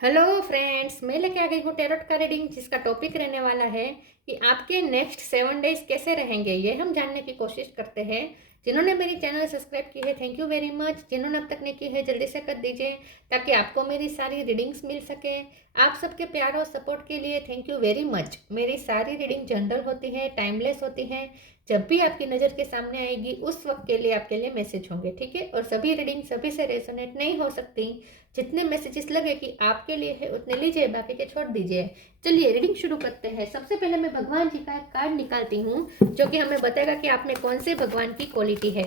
Hello friends, मैं लेके आ गई हूँ टैरोट का रीडिंग जिसका टॉपिक रहने वाला है कि आपके नेक्स्ट 7 डेज कैसे रहेंगे। ये हम जानने की कोशिश करते हैं। जिन्होंने मेरी चैनल सब्सक्राइब की है थैंक यू वेरी मच। जिन्होंने अब तक नहीं की है जल्दी से कर दीजिए ताकि आपको मेरी सारी रीडिंग्स मिल सके। आप सबके प्यार और सपोर्ट के लिए थैंक यू वेरी मच। मेरी सारी रीडिंग जनरल होती है, टाइमलेस होती है। जब भी आपकी नज़र के सामने आएगी उस वक्त के लिए आपके लिए मैसेज होंगे, ठीक है। और सभी रीडिंग सभी से रेजोनेट नहीं हो सकती। जितने मैसेजेस लगे कि आपके लिए है उतने लीजिए, बाकी के छोड़ दीजिए। चलिए रीडिंग शुरू करते हैं। सबसे पहले मैं भगवान जी का एक कार्ड निकालती हूँ जो कि हमें बताएगा कि आप में कौन से भगवान की क्वालिटी है।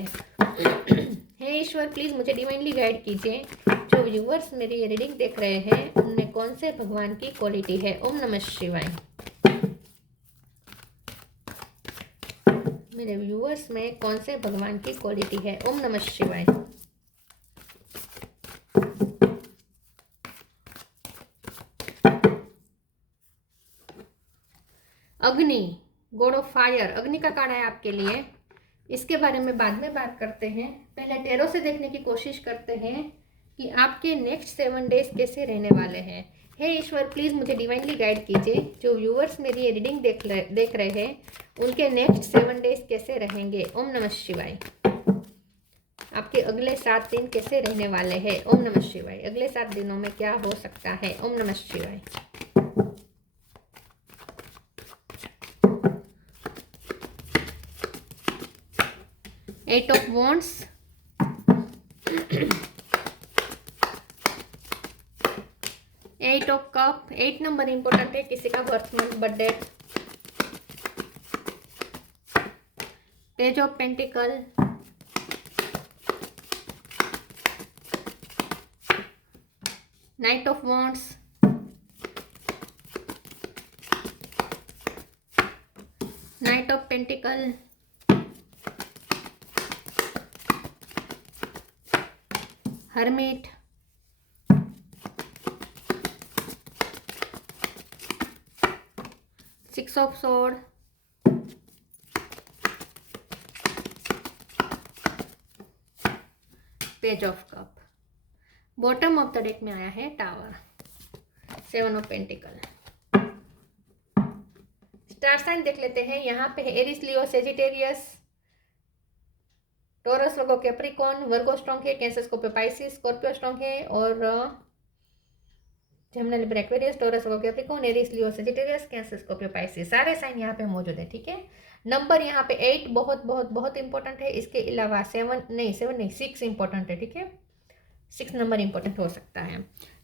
हे ईश्वर, प्लीज मुझे डिवाइनली गाइड कीजिए। जो व्यूवर्स मेरी ये रीडिंग देख रहे हैं उनमें कौन से भगवान की क्वालिटी है। ओम नमः शिवाय। मेरे व्यूवर्स में कौन से भगवान की क्वालिटी है। ओम नमः शिवाय। अग्नि, गॉड ऑफ फायर, अग्नि का कार्ड है आपके लिए। इसके बारे में बाद में बात करते हैं। पहले टैरो से देखने की कोशिश करते हैं कि आपके नेक्स्ट 7 डेज कैसे रहने वाले हैं। हे ईश्वर, प्लीज़ मुझे डिवाइनली गाइड कीजिए। जो व्यूअर्स मेरी ये रीडिंग देख रहे हैं उनके नेक्स्ट 7 डेज कैसे रहेंगे। ओम नमः शिवाय। आपके अगले 7 दिन कैसे रहने वाले हैं। ओम नमः शिवाय। अगले 7 दिनों में क्या हो सकता है। ओम नमः शिवाय। Eight of wands, 8 of cups. 8 number important है किसी का birth month birthday. Page of pentacle, knight of wands, knight of pentacle, hermit, six of sword, page of cup. Bottom of the deck में आया है tower, 7 of pentacle. Star sign देख लेते हैं। यहाँ पे है Aries, Leo, Sagittarius, Taurus, Virgo, Capricorn. Virgo strong है, Cancer, Scorpio, Pisces, Scorpio strong है और Gemini, Libra, Aquarius, torus, Virgo, Capricorn, Eris, Leo, Sagittarius, cancer, Scorpio, Pisces. सारे साइन यहाँ पे मौजूद है, ठीक है। नंबर यहाँ पे 8 बहुत बहुत बहुत इंपॉर्टेंट है। इसके अलावा 7 नहीं 6 इंपॉर्टेंट है, ठीक है। 6 नंबर इंपॉर्टेंट हो सकता है।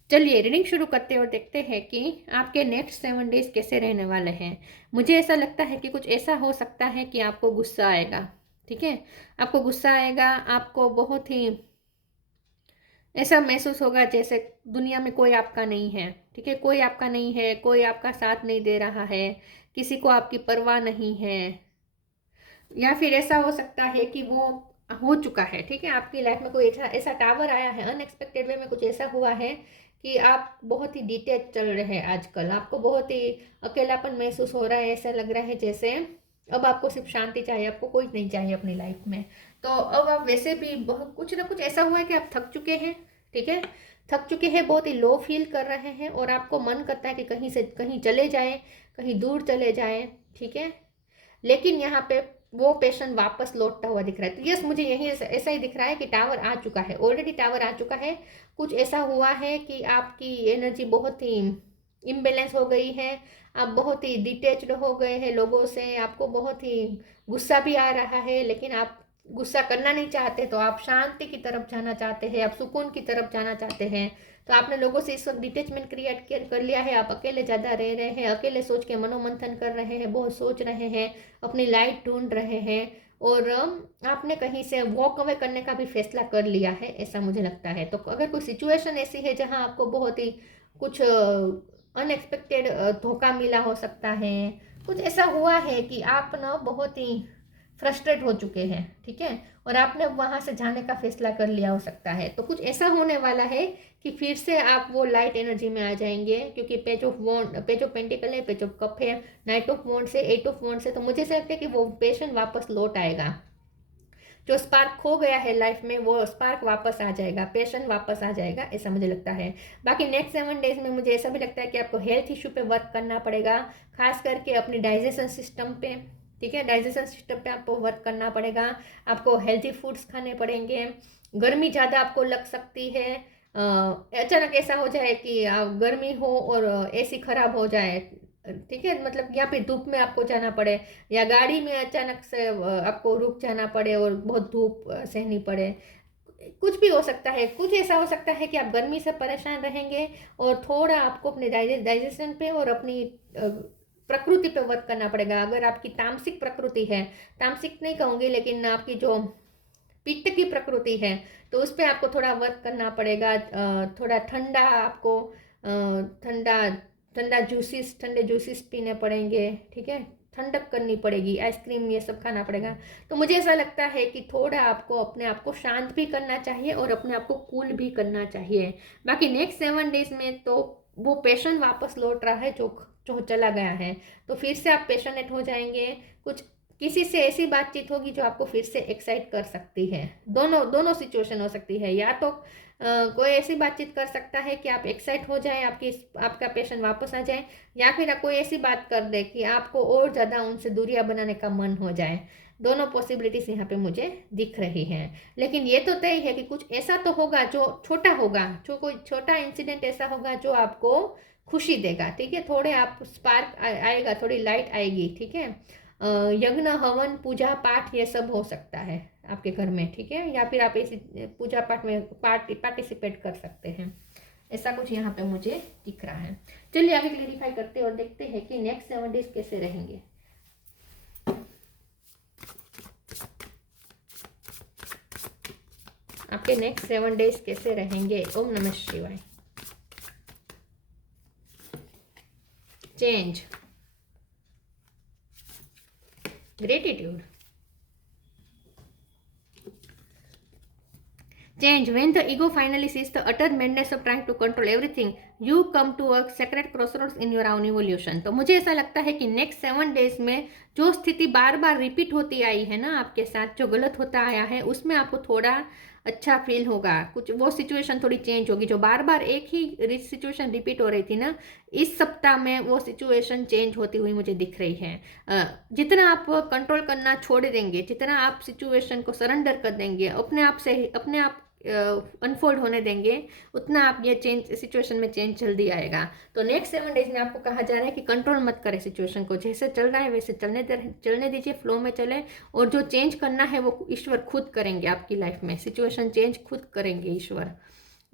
चलिए रीडिंग शुरू करते हैं और देखते हैं कि आपके नेक्स्ट 7 डेज कैसे रहने वाले हैं। मुझे ऐसा लगता है कि कुछ ऐसा हो सकता है कि आपको गुस्सा आएगा, ठीक है। आपको गुस्सा आएगा, आपको बहुत ही ऐसा महसूस होगा जैसे दुनिया में कोई आपका नहीं है, ठीक है। कोई आपका नहीं है, कोई आपका साथ नहीं दे रहा है, किसी को आपकी परवाह नहीं है। या फिर ऐसा हो सकता है कि वो हो चुका है, ठीक है। आपकी लाइफ में कोई ऐसा ऐसा टावर आया है, अनएक्सपेक्टेड वे में कुछ ऐसा हुआ है कि आप बहुत ही डिटेच चल रहे हैं आजकल। आपको बहुत ही अकेलापन महसूस हो रहा है। ऐसा लग रहा है जैसे अब आपको सिर्फ शांति चाहिए, आपको कोई नहीं चाहिए अपनी लाइफ में। तो अब आप वैसे भी बहुत कुछ ना कुछ ऐसा हुआ है कि आप थक चुके हैं, ठीक है। थक चुके हैं, बहुत ही लो फील कर रहे हैं और आपको मन करता है कि कहीं से कहीं चले जाएं, कहीं दूर चले जाएं, ठीक है। लेकिन यहाँ पे वो पेशेंट वापस लौटता हुआ दिख रहा है। तो यस, मुझे यही ऐसा ही दिख रहा है कि टावर आ चुका है, ऑलरेडी टावर आ चुका है। कुछ ऐसा हुआ है कि आपकी एनर्जी बहुत ही इम्बेलेंस हो गई है। आप बहुत ही डिटेच्ड हो गए हैं लोगों से। आपको बहुत ही गुस्सा भी आ रहा है, लेकिन आप गुस्सा करना नहीं चाहते। तो आप शांति की तरफ जाना चाहते हैं, आप सुकून की तरफ जाना चाहते हैं। तो आपने लोगों से इस वक्त डिटेचमेंट क्रिएट कर लिया है। आप अकेले ज़्यादा रह रहे हैं, अकेले सोच के मनोमंथन कर रहे हैं, बहुत सोच रहे हैं, अपनी लाइट ढूंढ रहे हैं। और आपने कहीं से वॉक अवे करने का भी फैसला कर लिया है, ऐसा मुझे लगता है। तो अगर कोई सिचुएशन ऐसी है जहां आपको बहुत ही कुछ अनएक्सपेक्टेड धोखा मिला हो सकता है, कुछ ऐसा हुआ है कि आप ना बहुत ही फ्रस्ट्रेट हो चुके हैं, ठीक है। और आपने वहां से जाने का फैसला कर लिया हो सकता है। तो कुछ ऐसा होने वाला है कि फिर से आप वो लाइट एनर्जी में आ जाएंगे, क्योंकि page of wand, page of pentacle है, पेज ऑफ कप है, नाइट ऑफ वॉन्ड से, 8 ऑफ वॉन्ड से। तो मुझे ऐसा लगता है कि वो पेशेंट वापस लौट आएगा। जो स्पार्क खो गया है लाइफ में वो स्पार्क वापस आ जाएगा, पैशन वापस आ जाएगा, ऐसा मुझे लगता है। बाकी नेक्स्ट 7 डेज में मुझे ऐसा भी लगता है कि आपको हेल्थ इशू पे वर्क करना पड़ेगा, खास करके अपनी डाइजेशन सिस्टम पे, ठीक है, डाइजेशन सिस्टम पे आपको वर्क करना पड़ेगा, आपको हेल्थी फूड्स खाने पड़ेंगे, गर्मी ज़्यादा आपको लग सकती है, अचानक ऐसा हो जाए कि गर्मी हो और एसी खराब हो जाए, ठीक है, मतलब या फिर धूप में आपको जाना पड़े, या गाड़ी में अचानक से आपको रुक जाना पड़े और बहुत धूप सहनी पड़े, कुछ भी हो सकता है। कुछ ऐसा हो सकता है कि आप गर्मी से परेशान रहेंगे और थोड़ा आपको अपने डाइजेशन पे और अपनी प्रकृति पे वर्क करना पड़ेगा। अगर आपकी तामसिक प्रकृति है, तामसिक नहीं कहूँगी लेकिन आपकी जो पित्त की प्रकृति है, तो उस पर आपको थोड़ा वर्क करना पड़ेगा। थोड़ा ठंडा आपको ठंडा ठंडा जूसेस, ठंडे जूसेस पीने पड़ेंगे, ठीक है, ठंडक करनी पड़ेगी, आइसक्रीम ये सब खाना पड़ेगा। तो मुझे ऐसा लगता है कि थोड़ा आपको अपने आप को शांत भी करना चाहिए और अपने आप को कूल भी करना चाहिए। बाकी नेक्स्ट 7 डेज में तो वो पैशन वापस लौट रहा है जो जो चला गया है, तो फिर से आप पैशनेट हो जाएंगे। कुछ किसी से ऐसी बातचीत होगी जो आपको फिर से एक्साइट कर सकती है। दोनों दोनों सिचुएशन हो सकती है, या तो कोई ऐसी बातचीत कर सकता है कि आप एक्साइट हो जाए, आपका पैशन वापस आ जाए, या फिर कोई ऐसी बात कर दे कि आपको और ज़्यादा उनसे दूरियां बनाने का मन हो जाए। दोनों पॉसिबिलिटीज यहाँ पे मुझे दिख रही हैं। लेकिन ये तो तय है कि कुछ ऐसा तो होगा जो छोटा होगा, जो कोई छोटा इंसिडेंट ऐसा होगा जो आपको खुशी देगा, ठीक है, थोड़े आप स्पार्क आएगा, थोड़ी लाइट आएगी, ठीक है। यज्ञ, हवन, पूजा पाठ ये सब हो सकता है आपके घर में, ठीक है, या फिर आप ऐसी पूजा पाठ में पार्टिसिपेट कर सकते हैं। ऐसा कुछ यहाँ पे मुझे दिख रहा है। चलिए आगे क्लेरिफाई करते हैं और देखते हैं कि नेक्स्ट 7 डेज कैसे रहेंगे। आपके नेक्स्ट 7 डेज कैसे रहेंगे। ओम नमः शिवाय। Change, gratitude, change. When the ego finally sees the utter madness of trying to control everything, you come to a sacred crossroads in your own evolution. तो मुझे ऐसा लगता है कि नेक्स्ट 7 डेज में जो स्थिति बार बार रिपीट होती आई है ना आपके साथ, जो गलत होता आया है, उसमें आपको थोड़ा अच्छा फील होगा। कुछ वो सिचुएशन थोड़ी चेंज होगी, जो बार बार एक ही सिचुएशन रिपीट हो रही थी ना, इस सप्ताह में वो सिचुएशन चेंज होती हुई मुझे दिख रही है। जितना आप कंट्रोल करना छोड़ देंगे, जितना आप सिचुएशन को सरेंडर कर देंगे, अपने आप से अपने आप अनफोल्ड होने देंगे, उतना आप ये चेंज सिचुएशन में चेंज जल्दी आएगा। तो नेक्स्ट 7 डेज में आपको कहा जा रहा है कि कंट्रोल मत करें सिचुएशन को, जैसे चल रहा है वैसे चलने दीजिए, फ्लो में चले, और जो चेंज करना है वो ईश्वर खुद करेंगे आपकी लाइफ में, सिचुएशन चेंज खुद करेंगे ईश्वर।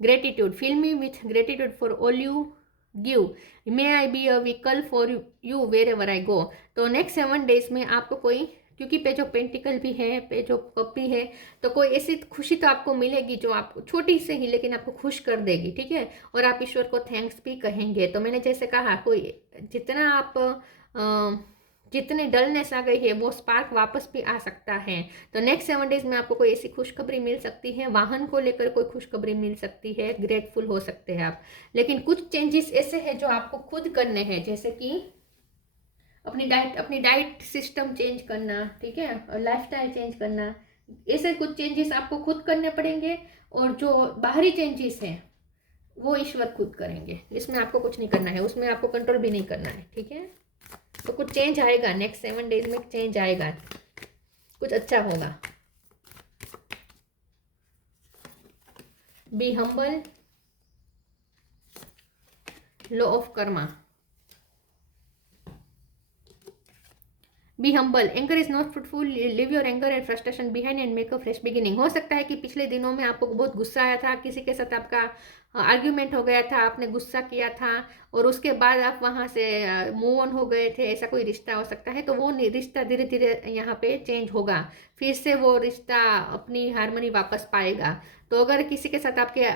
Gratitude, feel me with gratitude for all you give, may I be a vehicle for you wherever I go. तो नेक्स्ट 7 डेज में आपको कोई, क्योंकि पे जो पेंटिकल भी है, पे जो कप भी है, तो कोई ऐसी खुशी तो आपको मिलेगी जो आपको छोटी से ही लेकिन आपको खुश कर देगी, ठीक है, और आप ईश्वर को थैंक्स भी कहेंगे। तो मैंने जैसे कहा, कोई जितना आप जितनी डलनेस आ गई है वो स्पार्क वापस भी आ सकता है। तो नेक्स्ट 7 डेज में आपको कोई ऐसी खुशखबरी मिल सकती है, वाहन को लेकर कोई खुशखबरी मिल सकती है, ग्रेटफुल हो सकते हैं आप। लेकिन कुछ चेंजेस ऐसे हैं जो आपको खुद करने हैं, जैसे कि अपनी डाइट सिस्टम चेंज करना, ठीक है, और लाइफस्टाइल चेंज करना, ऐसे कुछ चेंजेस आपको खुद करने पड़ेंगे। और जो बाहरी चेंजेस हैं वो ईश्वर खुद करेंगे, इसमें आपको कुछ नहीं करना है, उसमें आपको कंट्रोल भी नहीं करना है, ठीक है। तो कुछ चेंज आएगा नेक्स्ट 7 डेज में, चेंज आएगा, कुछ अच्छा होगा। Be humble, law of Karma. Be humble, anger is not fruitful, live your anger and frustration behind and make a fresh beginning. हो सकता है कि पिछले दिनों में आपको बहुत गुस्सा आया था, किसी के साथ आपका आर्ग्यूमेंट हो गया था, आपने गुस्सा किया था और उसके बाद आप वहाँ से मूव ऑन हो गए थे, ऐसा कोई रिश्ता हो सकता है। तो वो रिश्ता धीरे धीरे यहाँ पे चेंज होगा, फिर से वो रिश्ता अपनी हारमोनी वापस पाएगा। तो अगर किसी के साथ आपके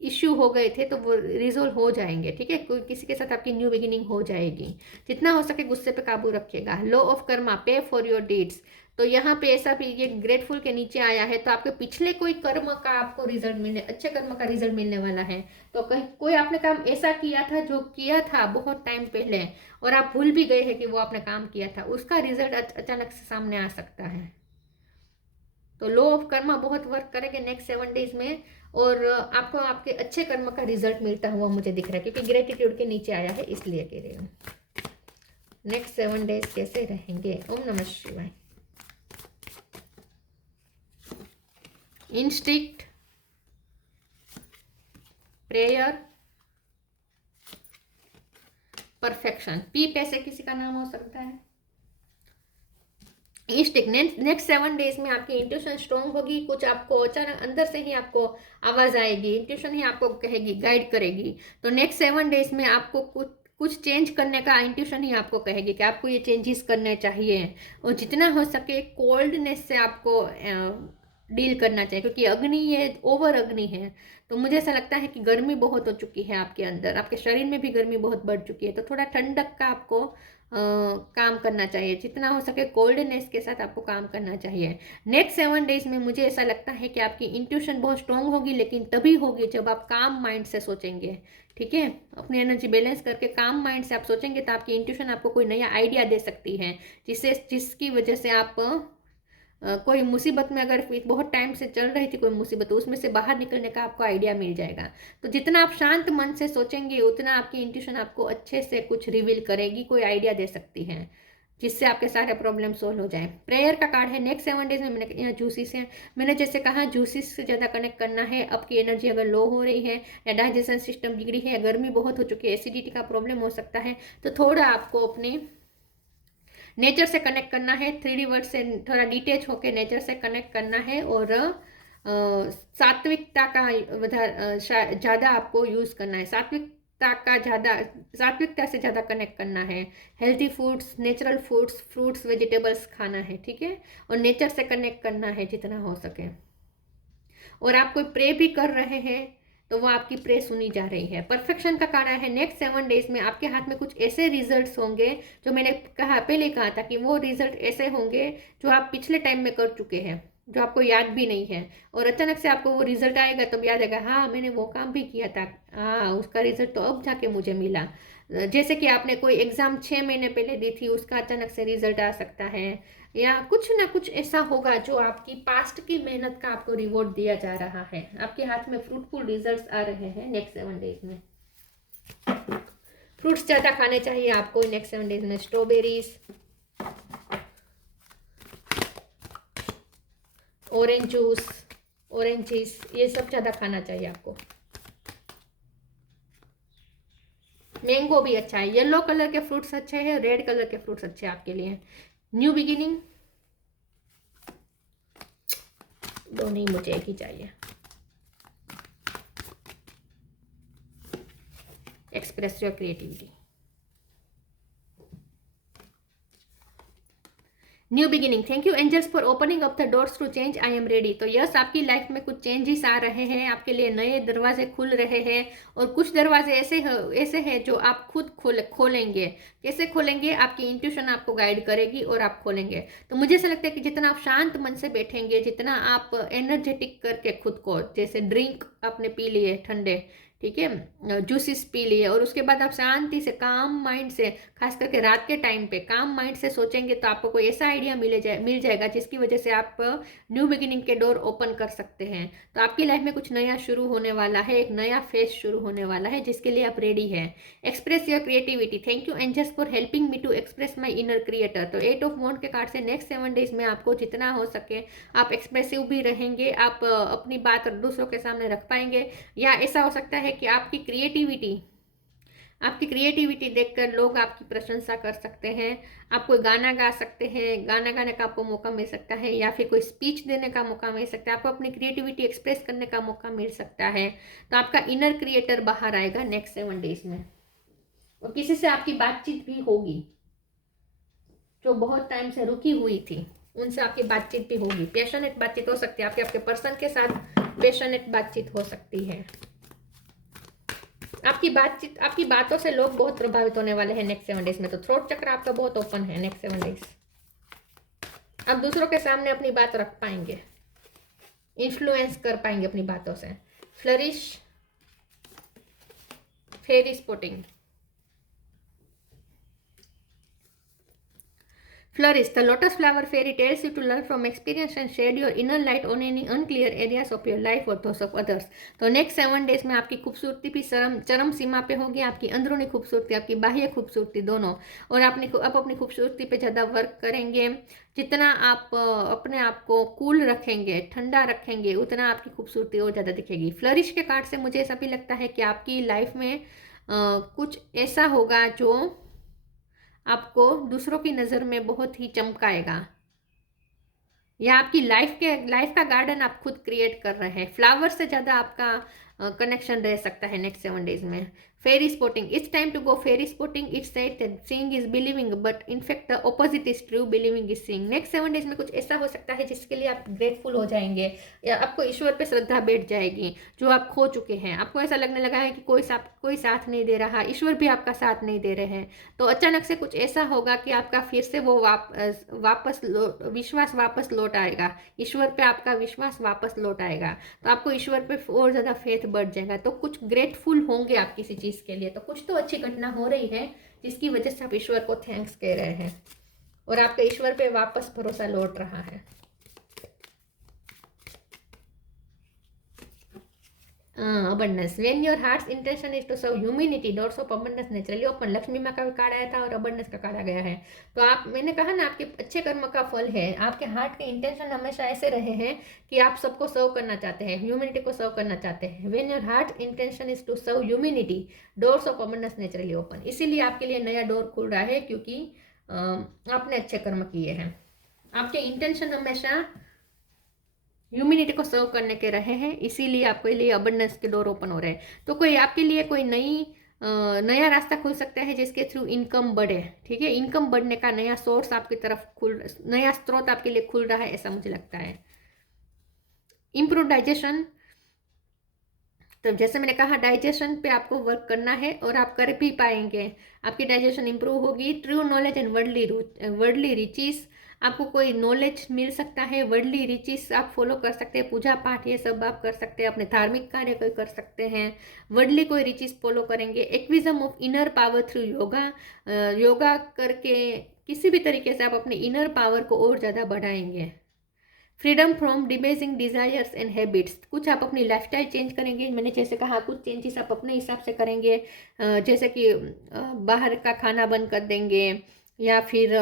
इश्यू हो गए थे तो वो रिजोल्व हो जाएंगे, ठीक है, कोई किसी के साथ आपकी न्यू बिगिनिंग हो जाएगी। जितना हो सके गुस्से पे काबू रखिएगा। लॉ ऑफ कर्मा, पे फॉर योर डीड्स। तो यहाँ पे ऐसा भी ये ग्रेटफुल के नीचे आया है, तो आपके पिछले कोई कर्म का आपको रिजल्ट मिलने, अच्छे कर्म का रिजल्ट मिलने वाला है। तो कहीं कोई आपने काम ऐसा किया था जो किया था बहुत टाइम पहले और आप भूल भी गए हैं कि वो आपने काम किया था, उसका रिजल्ट अचानक से सामने आ सकता है। तो लॉ ऑफ कर्मा बहुत वर्क करेंगे नेक्स्ट 7 डेज में, और आपको आपके अच्छे कर्म का रिजल्ट मिलता हुआ मुझे दिख रहा है, क्योंकि ग्रेटिट्यूड के नीचे आया है इसलिए कह रही हूँ। नेक्स्ट 7 डेज कैसे रहेंगे? ओम नमः शिवाय। Instinct, prayer, perfection. पी पैसे किसी का नाम हो सकता है। इंस्टिक्ट, नेक्स्ट 7 डेज में आपकी इंट्यूशन स्ट्रांग होगी। कुछ आपको अचानक अंदर से ही आपको आवाज आएगी, इंट्यूशन ही आपको कहेगी, गाइड करेगी। तो नेक्स्ट 7 डेज में आपको कुछ चेंज करने का इंट्यूशन ही आपको कहेगी कि आपको ये चेंजेस करने चाहिए, और जितना हो सके कोल्डनेस से आपको डील करना चाहिए, क्योंकि अग्नि ये ओवर अग्नि है। तो मुझे ऐसा लगता है कि गर्मी बहुत हो चुकी है आपके अंदर, आपके शरीर में भी गर्मी बहुत बढ़ चुकी है। तो थोड़ा ठंडक का आपको काम करना चाहिए, जितना हो सके कोल्डनेस के साथ आपको काम करना चाहिए। नेक्स्ट 7 डेज में मुझे ऐसा लगता है कि आपकी इंट्यूशन बहुत स्ट्रांग होगी, लेकिन तभी होगी जब आप काम माइंड से सोचेंगे। ठीक है, अपनी एनर्जी बैलेंस करके काम माइंड से आप सोचेंगे तो आपकी इंट्यूशन आपको कोई नया आइडिया दे सकती है, जिसकी वजह से आप कोई मुसीबत में, अगर बहुत टाइम से चल रही थी कोई मुसीबत, तो उसमें से बाहर निकलने का आपको आइडिया मिल जाएगा। तो जितना आप शांत मन से सोचेंगे उतना आपकी इंट्यूशन आपको अच्छे से कुछ रिवील करेगी, कोई आइडिया दे सकती है, जिससे आपके सारे प्रॉब्लम सोल्व हो जाए। प्रेयर का कार्ड है नेक्स्ट 7 डेज में। मैंने यहाँ जूसिस है, मैंने जैसे कहा जूसिस से ज़्यादा कनेक्ट करना है। आपकी एनर्जी अगर लो हो रही है, या डाइजेशन सिस्टम बिगड़ी है, गर्मी बहुत हो चुकी है, एसिडिटी का प्रॉब्लम हो सकता है, तो थोड़ा आपको अपने नेचर से कनेक्ट करना है। 3D वर्ड से थोड़ा डिटेच होकर नेचर से कनेक्ट करना है, और सात्विकता का ज़्यादा आपको यूज़ करना है। सात्विकता से ज़्यादा कनेक्ट करना है। Healthy foods, natural foods, fruits, vegetables खाना है। ठीक है, और नेचर से कनेक्ट करना है जितना हो सके। और आप कोई प्रे भी कर रहे हैं तो वो आपकी प्रे सुनी जा रही है। परफेक्शन का कारण है नेक्स्ट 7 डेज में आपके हाथ में कुछ ऐसे रिजल्ट्स होंगे, जो मैंने पहले कहा था कि वो रिजल्ट ऐसे होंगे जो आप पिछले टाइम में कर चुके हैं, जो आपको याद भी नहीं है, और अचानक से आपको वो रिजल्ट आएगा तब याद आएगा, हाँ मैंने वो काम भी किया था, हाँ उसका रिजल्ट तो अब जाके मुझे मिला। जैसे कि आपने कोई एग्जाम 6 महीने पहले दी थी, उसका अचानक से रिजल्ट आ सकता है, या कुछ ना कुछ ऐसा होगा जो आपकी पास्ट की मेहनत का आपको रिवॉर्ड दिया जा रहा है। आपके हाथ में फ्रूटफुल रिजल्ट्स आ रहे हैं नेक्स्ट 7 डेज में। फ्रूट्स ज़्यादा खाने चाहिए आपको नेक्स्ट 7 डेज में। स्ट्रॉबेरीज, ऑरेंज जूस, ऑरेंजेस, ये सब ज़्यादा खाना चाहिए आपको। मैंगो भी अच्छा है। येलो कलर के फ्रूट्स अच्छे हैं, रेड कलर के फ्रूट्स अच्छे हैं आपके लिए। न्यू बिगिनिंग, दो नहीं, मुझे एक ही चाहिए। Express your creativity, new beginning. Thank you angels for opening up the doors to change, I am ready. तो यस, आपकी लाइफ में कुछ चेंजेस आ रहे हैं, आपके लिए नए दरवाजे खुल रहे हैं, और कुछ दरवाजे ऐसे हैं जो आप खुद खोलेंगे। कैसे खोलेंगे? आपकी इंट्यूशन आपको गाइड करेगी और आप खोलेंगे। तो मुझे ऐसा लगता है कि जितना आप शांत मन से बैठेंगे, जितना आप एनर्जेटिक करके खुद को, जैसे ड्रिंक आपने पी लिए ठंडे, ठीक है, जूसेस पी लिए, और उसके बाद आप शांति से काम माइंड से, खास करके रात के टाइम पे काम माइंड से सोचेंगे, तो आपको कोई ऐसा आइडिया मिल जाएगा जिसकी वजह से आप न्यू बिगिनिंग के डोर ओपन कर सकते हैं। तो आपकी लाइफ में कुछ नया शुरू होने वाला है, एक नया फेज शुरू होने वाला है, जिसके लिए आप रेडी हैं। Express your creativity. Thank you angels for helping me to express my inner creator. तो 8 ऑफ वॉन्ड के कार्ड से नेक्स्ट 7 डेज में आपको जितना हो सके आप एक्सप्रेसिव भी रहेंगे, आप अपनी बात दूसरों के सामने रख पाएंगे, या ऐसा हो सकता है कि आपकी क्रिएटिविटी देखकर लोग आपकी प्रशंसा कर सकते हैं। आप कोई गाना गा सकते हैं, गाना गाने का आपको मौका मिल सकता है, या फिर कोई स्पीच देने का मौका मिल सकता है, आपको अपनी क्रिएटिविटी एक्सप्रेस करने का मौका मिल सकता है। तो आपका इनर क्रिएटर बाहर आएगा नेक्स्ट 7 डेज में, और किसी से आपकी बातचीत भी होगी जो बहुत टाइम से रुकी हुई थी, उनसे आपकी बातचीत भी होगी। पैशनेट बातचीत हो सकती है, आपके पर्सन के साथ पैशनेट बातचीत हो सकती है। आपकी बातों से लोग बहुत प्रभावित होने वाले हैं नेक्स्ट 7 डेज में। तो थ्रोट चक्र आपका बहुत ओपन है नेक्स्ट 7 डेज। आप दूसरों के सामने अपनी बात रख पाएंगे, इन्फ्लुएंस कर पाएंगे अपनी बातों से। Flourish, fairy spotting. Flourish. The lotus flower fairy tells you to learn from experience and shed your inner light on any unclear areas of your life or those of others. तो next 7 days में आपकी खूबसूरती भी चरम सीमा पे होगी, आपकी अंदरूनी खूबसूरती, आपकी बाह्य खूबसूरती दोनों। और आप अपनी खूबसूरती पे ज़्यादा वर्क करेंगे। जितना आप अपने आप को कूल रखेंगे, ठंडा रखेंगे, उतना आपकी खूबसूरती और ज़्यादा दिखेगी। फ्लरिश के कार्ड से मुझे ऐसा भी लगता है कि आपकी लाइफ में कुछ ऐसा होगा जो आपको दूसरों की नज़र में बहुत ही चमकाएगा, या आपकी लाइफ का गार्डन आप खुद क्रिएट कर रहे हैं। फ्लावर से ज़्यादा आपका कनेक्शन रह सकता है नेक्स्ट 7 डेज में। Fairy spotting, it's time to go fairy spotting. It's said that seeing is believing, but in fact the opposite is true, believing is seeing. Next 7 days में कुछ ऐसा हो सकता है जिसके लिए आप ग्रेटफुल हो जाएंगे, या आपको ईश्वर पे श्रद्धा बैठ जाएगी जो आप खो चुके हैं। आपको ऐसा लगने लगा है कि कोई साथ नहीं दे रहा, ईश्वर भी आपका साथ नहीं दे रहे हैं। तो अचानक से कुछ ऐसा होगा कि आपका फिर से वो विश्वास वापस लौट आएगा, ईश्वर पे आपका विश्वास वापस लौट आएगा। तो आपको ईश्वर पे और ज़्यादा फेथ बढ़ जाएगा। तो कुछ ग्रेटफुल होंगे आप किसी चीज़ के लिए। तो कुछ तो अच्छी घटना हो रही है जिसकी वजह से आप ईश्वर को थैंक्स कह रहे हैं, और आपके ईश्वर पे वापस भरोसा लौट रहा है। Abundance, when your heart's intention is to serve humanity, doors of abundance naturally open. Lakshmi माँ का कार्ड आया था और अबंडेंस का कार्ड आ गया है। तो आप, मैंने कहा ना, आपके अच्छे कर्म का फल है। आपके हार्ट के इंटेंशन हमेशा ऐसे रहे हैं कि आप सबको सर्व करना चाहते हैं, ह्यूमैनिटी को सर्व करना चाहते हैं। When your heart intention is to serve humanity, doors of abundance naturally open. इसीलिए आपके लिए नया डोर खुल रहा है, क्योंकि आपने अच्छे कर्म किए हैं। आपके इंटेंशन हमेशा ह्यूमैनिटी को सर्व करने के रहे हैं, इसीलिए आपके लिए अबंडेंस के डोर ओपन हो रहे हैं। तो कोई आपके लिए कोई नया रास्ता खुल सकता है जिसके थ्रू इनकम बढ़े। ठीक है, इनकम बढ़ने का नया सोर्स आपकी तरफ नया स्रोत आपके लिए खुल रहा है, ऐसा मुझे लगता है। इम्प्रूव डाइजेशन, तो जैसे मैंने कहा, डाइजेशन पे आपको वर्क करना है और आप कर भी पाएंगे। आपकी डाइजेशन इंप्रूव होगी। True knowledge and worldly reaches, आपको कोई नॉलेज मिल सकता है। वर्डली रिचीज आप फॉलो कर सकते हैं, पूजा पाठ ये सब आप कर सकते हैं, अपने धार्मिक कार्य कोई कर सकते हैं। वर्डली कोई रिचीज फॉलो करेंगे। Activism of inner power through yoga, yoga करके किसी भी तरीके से आप अपने इनर पावर को और ज़्यादा बढ़ाएंगे। Freedom from debasing desires and habits, कुछ आप अपनी लाइफस्टाइल चेंज करेंगे। मैंने जैसे कहा, कुछ चेंजेस आप अपने हिसाब से करेंगे, जैसे कि बाहर का खाना बंद कर देंगे, या फिर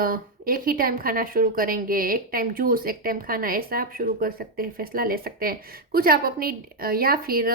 एक ही टाइम खाना शुरू करेंगे, एक टाइम जूस एक टाइम खाना, ऐसा आप शुरू कर सकते हैं, फैसला ले सकते हैं। कुछ आप अपनी या फिर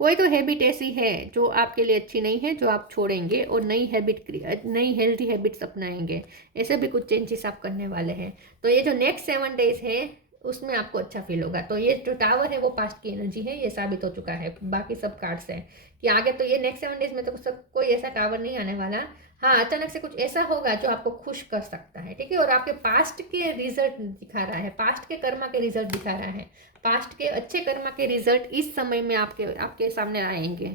कोई तो हैबिट ऐसी है जो आपके लिए अच्छी नहीं है, जो आप छोड़ेंगे और नई हेल्थी हैबिट्स अपनाएंगे। ऐसे भी कुछ चेंजेस आप करने वाले हैं। तो ये जो नेक्स्ट 7 डेज है उसमें आपको अच्छा फील होगा। तो ये जो टावर है वो पास्ट की एनर्जी है, ये साबित हो चुका है बाकी सब कार्ड्स हैं कि आगे तो ये नेक्स्ट 7 डेज में तो सब कोई ऐसा टावर नहीं आने वाला। हाँ, अचानक से कुछ ऐसा होगा जो आपको खुश कर सकता है। ठीक है, और आपके पास्ट के रिजल्ट दिखा रहा है, पास्ट के कर्मा के रिजल्ट दिखा रहा है। पास्ट के अच्छे कर्म के रिजल्ट इस समय में आपके सामने आएंगे।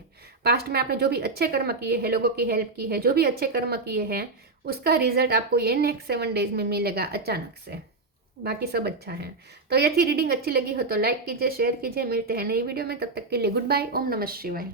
पास्ट में आपने जो भी अच्छे कर्म किए हैं, लोगों की हेल्प की है, जो भी अच्छे कर्म किए हैं, उसका रिजल्ट आपको ये नेक्स्ट 7 डेज में मिलेगा अचानक से। बाकी सब अच्छा है। तो ये थी रीडिंग। अच्छी लगी हो तो लाइक कीजिए, शेयर कीजिए। मिलते हैं नई वीडियो में, तब तक के लिए गुड बाय। ओम नमः शिवाय।